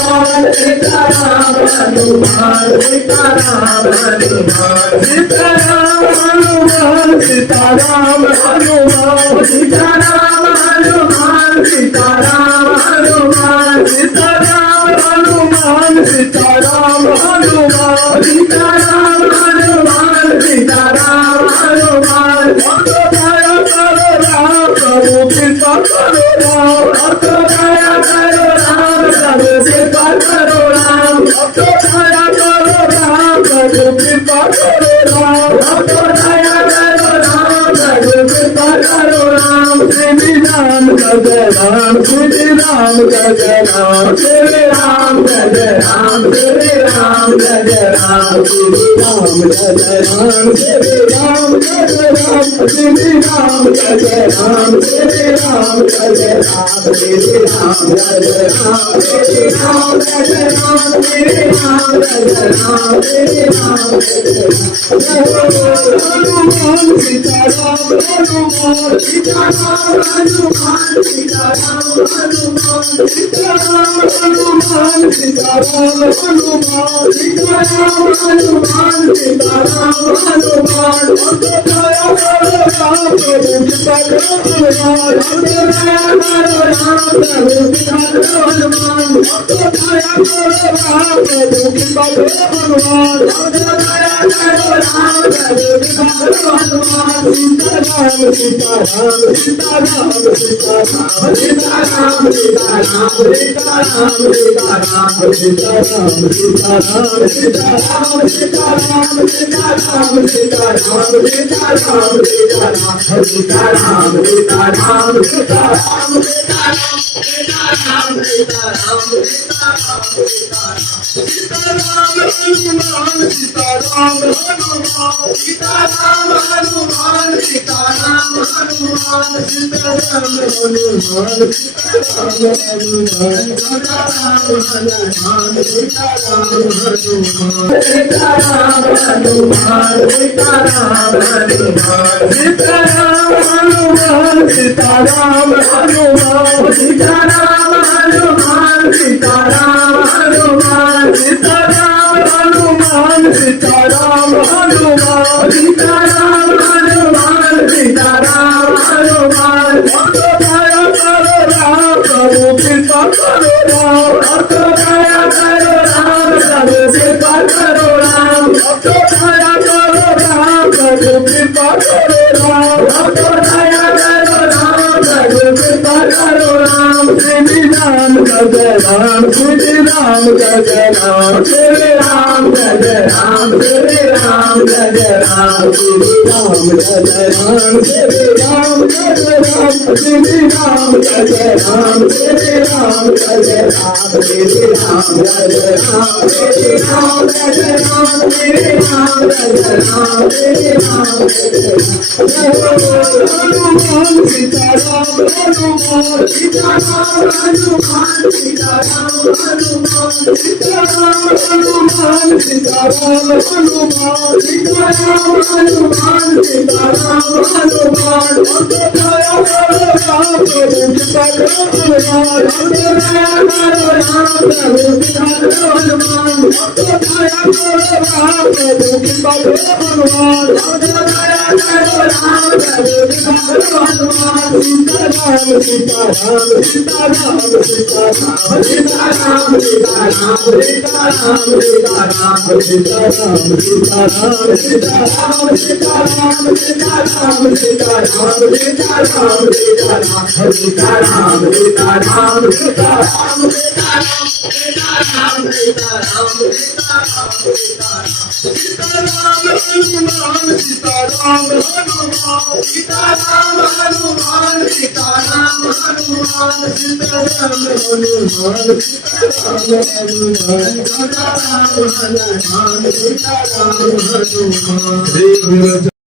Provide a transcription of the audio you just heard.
सीताराम हनुमान सीताराम हनुमान सीताराम हनुमान सीताराम हनुमान सीताराम हनुमान सीताराम हनुमान सीताराम हनुमान सीताराम हनुमान सीताराम हनुमान सीताराम हनुमान दया करो राम प्रभु कृपा करो राम दया करो राम प्रभु कृपा करो राम दया करो राम प्रभु कृपा करो राम दया करो राम प्रभु कृपा करो राम श्री राम जय राम श्री राम जय राम श्री राम जय राम श्री राम जय राम श्री राम जय राम श्री राम जय राम श्री राम जय राम श्री राम जय राम श्री राम जय राम श्री राम जय राम श्री राम जय राम श्री राम हनुमान सीताराम हनुमान सीताराम हनुमान सीताराम हनुमान सीताराम हनुमान सीताराम हनुमान सीताराम हनुमान सीताराम हनुमान दया करो राम प्रभु कृपा करो हनुमान दया करो राम प्रभु कृपा करो हनुमान दया करो राम प्रभु कृपा करो हनुमान दया करो राम प्रभु कृपा करो हनुमान सीताराम सीताराम सीताराम सीताराम सीताराम सीताराम सीताराम सीताराम सीताराम सीताराम सीताराम सीताराम सीताराम सीताराम सीताराम सीताराम सीताराम सीताराम सीताराम श्री गुरु